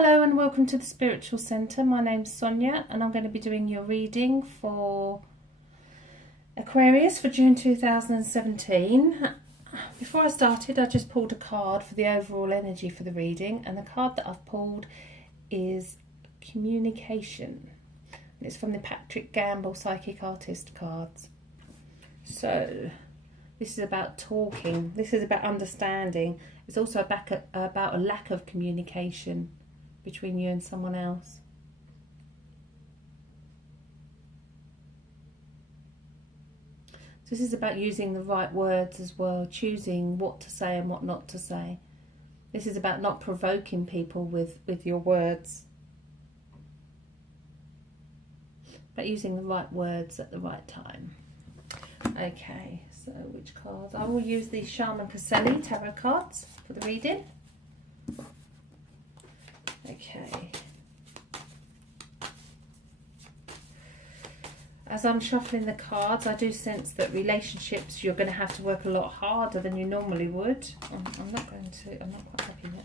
Hello and welcome to the Spiritual Centre. My name's Sonia and I'm going to be doing your reading for Aquarius for June 2017. Before I started, I just pulled a card for the overall energy for the reading, and the card that I've pulled is Communication. It's from the Patrick Gamble Psychic Artist cards. So this is about talking, this is about understanding. It's also about a lack of communication between you and someone else. So this is about using the right words as well, choosing what to say and what not to say. This is about not provoking people with your words, but using the right words at the right time. Okay, so which cards? I will use the Shaman Caselli tarot cards for the reading. Okay. As I'm shuffling the cards, I do sense that relationships, you're going to have to work a lot harder than you normally would. I'm not quite happy yet.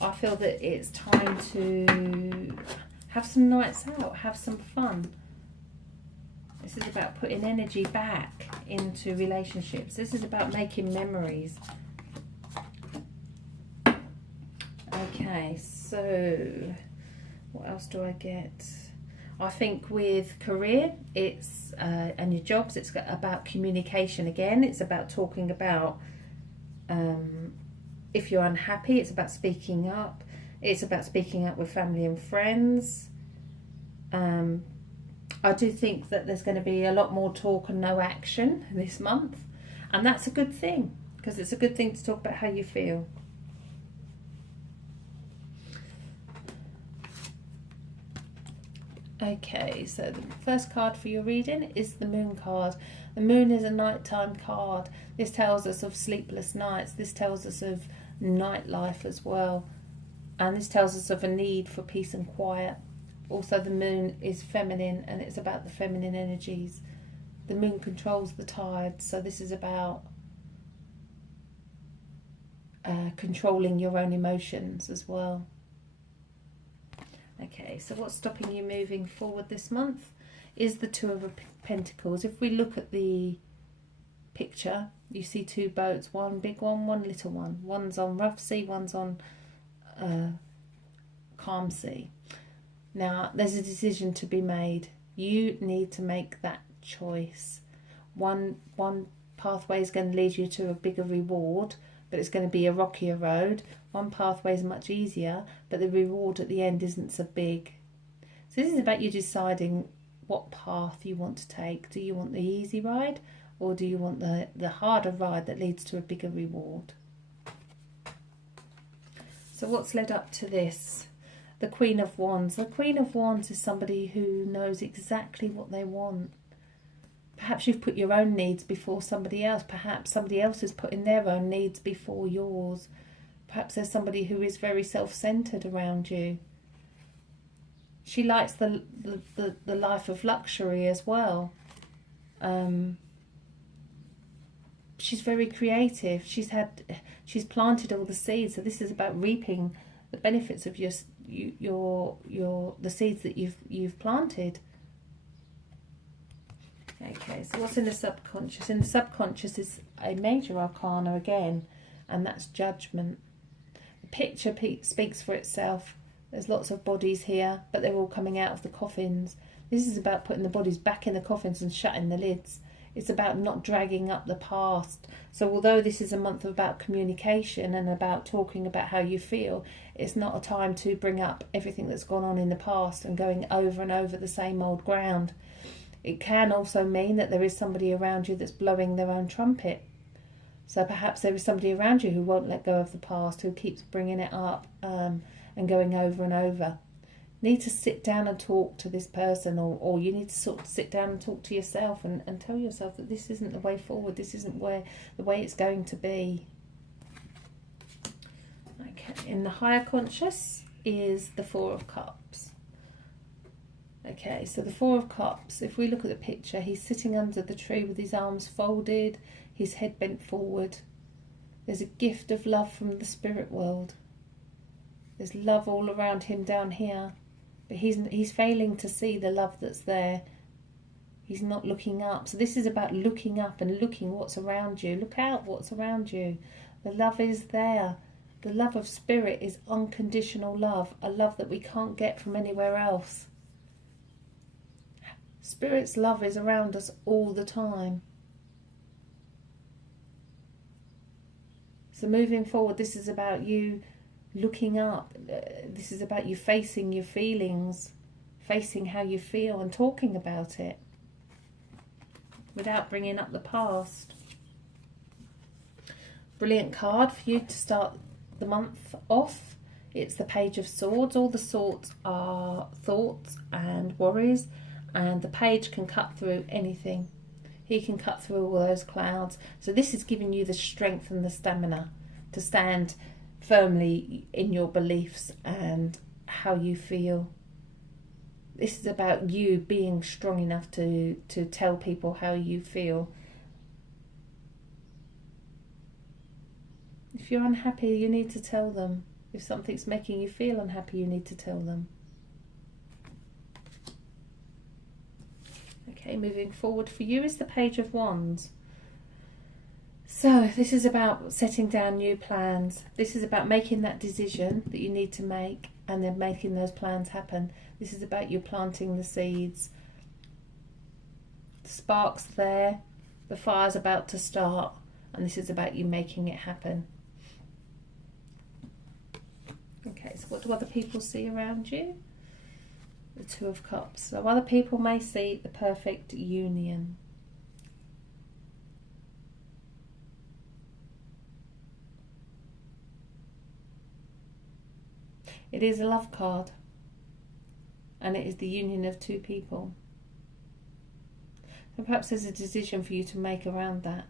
I feel that it's time to have some nights out, have some fun. This is about putting energy back into relationships. This is about making memories. Okay, so what else do I get? I think with career, it's and your jobs, it's about communication again. It's about talking about if you're unhappy, it's about speaking up. It's about speaking up with family and friends. I do think that there's going to be a lot more talk and no action this month, and that's a good thing, because it's a good thing to talk about how you feel. Okay, so the first card for your reading is the Moon card. The Moon is a nighttime card. This tells us of sleepless nights. This tells us of nightlife as well. And this tells us of a need for peace and quiet. Also, the Moon is feminine, and it's about the feminine energies. The Moon controls the tides, so this is about controlling your own emotions as well. Okay, so what's stopping you moving forward this month is the Two of Pentacles. If we look at the picture, you see two boats, one big one, one little one. One's on rough sea, one's on calm sea. Now, there's a decision to be made. You need to make that choice. One pathway is going to lead you to a bigger reward, but it's going to be a rockier road. One pathway is much easier, but the reward at the end isn't so big. So this is about you deciding what path you want to take. Do you want the easy ride, or do you want the harder ride that leads to a bigger reward? So what's led up to this? The Queen of Wands. The Queen of Wands is somebody who knows exactly what they want. Perhaps you've put your own needs before somebody else. Perhaps somebody else is putting their own needs before yours. Perhaps there's somebody who is very self-centered around you. She likes the life of luxury as well. She's very creative. She's planted all the seeds. So this is about reaping the benefits of the seeds that you've planted. Okay, so what's in the subconscious? In the subconscious is a major arcana again, and that's Judgment. The picture speaks for itself. There's lots of bodies here, but they're all coming out of the coffins. This is about putting the bodies back in the coffins and shutting the lids. It's about not dragging up the past. So although this is a month about communication and about talking about how you feel, it's not a time to bring up everything that's gone on in the past and going over and over the same old ground. It can also mean that there is somebody around you that's blowing their own trumpet. So perhaps there is somebody around you who won't let go of the past, who keeps bringing it up and going over and over. You need to sit down and talk to this person, or you need to sort of sit down and talk to yourself and tell yourself that this isn't the way forward, this isn't the way it's going to be. Okay, in the higher conscious is the Four of Cups. Okay, so the Four of Cups, if we look at the picture, he's sitting under the tree with his arms folded, his head bent forward. There's a gift of love from the spirit world. There's love all around him down here, but he's failing to see the love that's there. He's not looking up. So this is about looking up and looking what's around you. Look out what's around you. The love is there. The love of spirit is unconditional love, a love that we can't get from anywhere else. Spirit's love is around us all the time. So moving forward, this is about you looking up. This is about you facing your feelings, facing how you feel and talking about it without bringing up the past. Brilliant card for you to start the month off. It's the Page of Swords. All the swords are thoughts and worries, and the page can cut through anything. He can cut through all those clouds. So this is giving you the strength and the stamina to stand firmly in your beliefs and how you feel. This is about you being strong enough to tell people how you feel. If you're unhappy, you need to tell them. If something's making you feel unhappy, you need to tell them. Okay, moving forward for you is the Page of Wands. So this is about setting down new plans. This is about making that decision that you need to make and then making those plans happen. This is about you planting the seeds. The spark's there, the fire's about to start, and this is about you making it happen. Okay, so what do other people see around you? The Two of Cups. So other people may see the perfect union. It is a love card, and it is the union of two people. So perhaps there's a decision for you to make around that.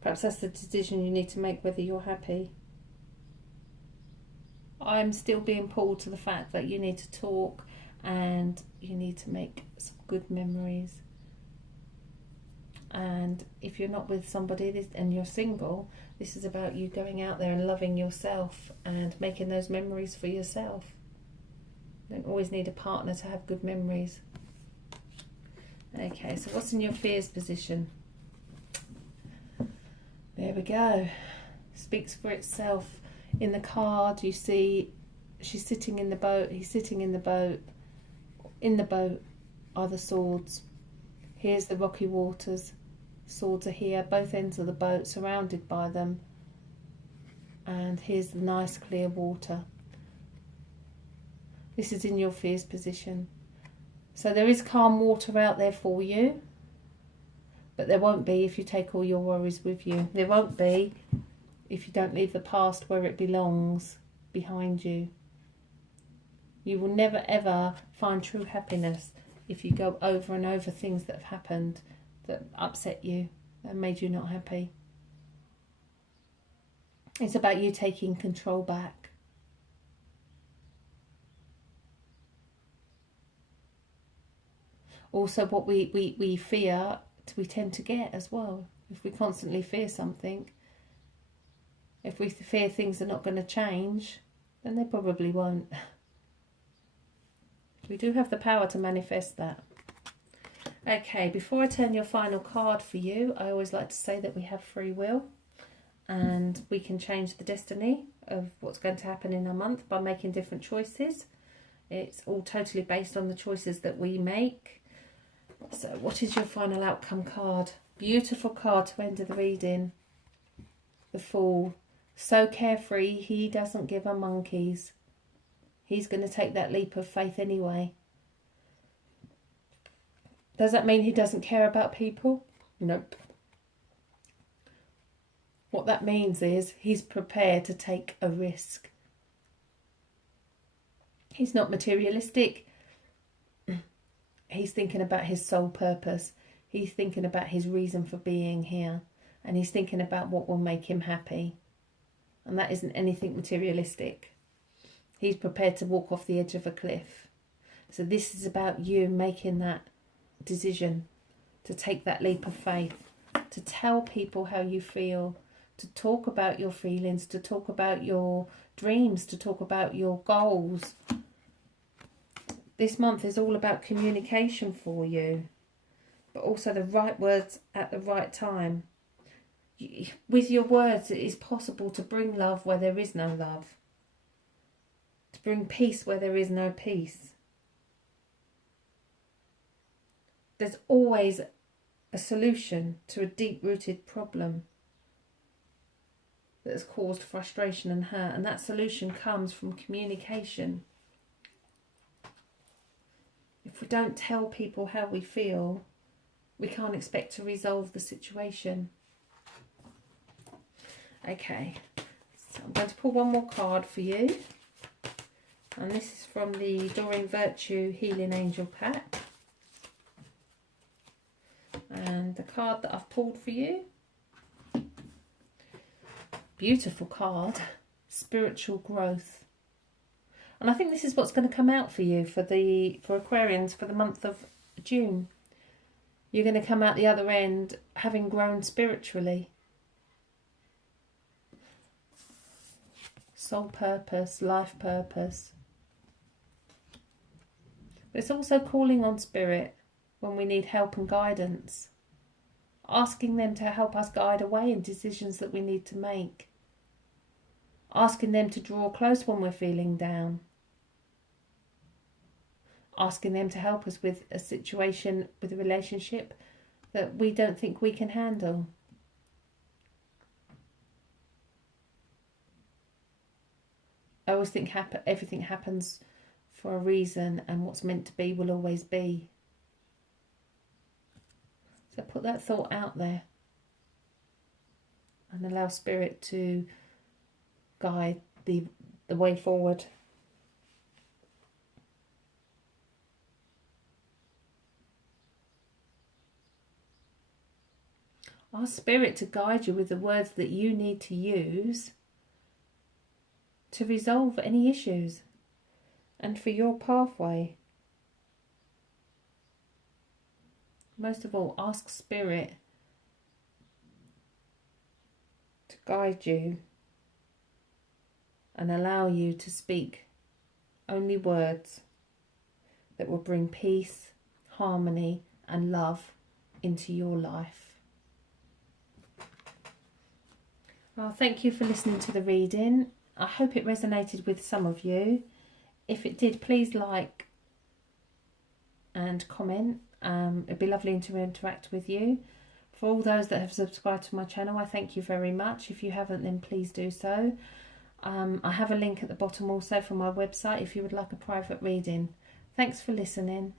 Perhaps that's the decision you need to make, whether you're happy. I'm still being pulled to the fact that you need to talk and you need to make some good memories. And if you're not with somebody and you're single, this is about you going out there and loving yourself and making those memories for yourself. You don't always need a partner to have good memories. Okay, so what's in your fears position? There we go. Speaks for itself. In the card you see she's sitting in the boat, he's sitting in the boat. In the boat are the swords. Here's the rocky waters. Swords are here, both ends of the boat, surrounded by them. And here's the nice clear water. This is in your fears position. So there is calm water out there for you, but there won't be if you take all your worries with you. There won't be if you don't leave the past where it belongs behind you. You will never ever find true happiness if you go over and over things that have happened that upset you, that made you not happy. It's about you taking control back. Also, what we fear, we tend to get as well. If we constantly fear something, if we fear things are not going to change, then they probably won't. We do have the power to manifest that. Okay, before I turn your final card for you, I always like to say that we have free will and we can change the destiny of what's going to happen in our month by making different choices. It's all totally based on the choices that we make. So what is your final outcome card? Beautiful card to end the reading. The Fool. So carefree, he doesn't give a monkey's. He's going to take that leap of faith anyway. Does that mean he doesn't care about people? Nope. What that means is he's prepared to take a risk. He's not materialistic. He's thinking about his sole purpose. He's thinking about his reason for being here. And he's thinking about what will make him happy. And that isn't anything materialistic. He's prepared to walk off the edge of a cliff. So this is about you making that decision to take that leap of faith, to tell people how you feel, to talk about your feelings, to talk about your dreams, to talk about your goals. This month is all about communication for you, but also the right words at the right time. With your words, it is possible to bring love where there is no love, to bring peace where there is no peace. There's always a solution to a deep-rooted problem that has caused frustration and hurt, and that solution comes from communication. If we don't tell people how we feel, we can't expect to resolve the situation. Okay, so I'm going to pull one more card for you, and this is from the Doreen Virtue Healing Angel pack. And the card that I've pulled for you, beautiful card, spiritual growth. And I think this is what's going to come out for you for Aquarians for the month of June. You're going to come out the other end having grown spiritually. Soul purpose, life purpose. But it's also calling on spirit when we need help and guidance. Asking them to help us guide away in decisions that we need to make. Asking them to draw close when we're feeling down. Asking them to help us with a situation, with a relationship that we don't think we can handle. I always think everything happens for a reason, and what's meant to be will always be. So put that thought out there and allow spirit to guide the way forward. Ask spirit to guide you with the words that you need to use to resolve any issues and for your pathway. Most of all, ask spirit to guide you and allow you to speak only words that will bring peace, harmony and love into your life. Well, thank you for listening to the reading. I hope it resonated with some of you. If it did, please like and comment. It'd be lovely to interact with you. For all those that have subscribed to my channel, I thank you very much. If you haven't, then please do so. I have a link at the bottom also for my website if you would like a private reading. Thanks for listening.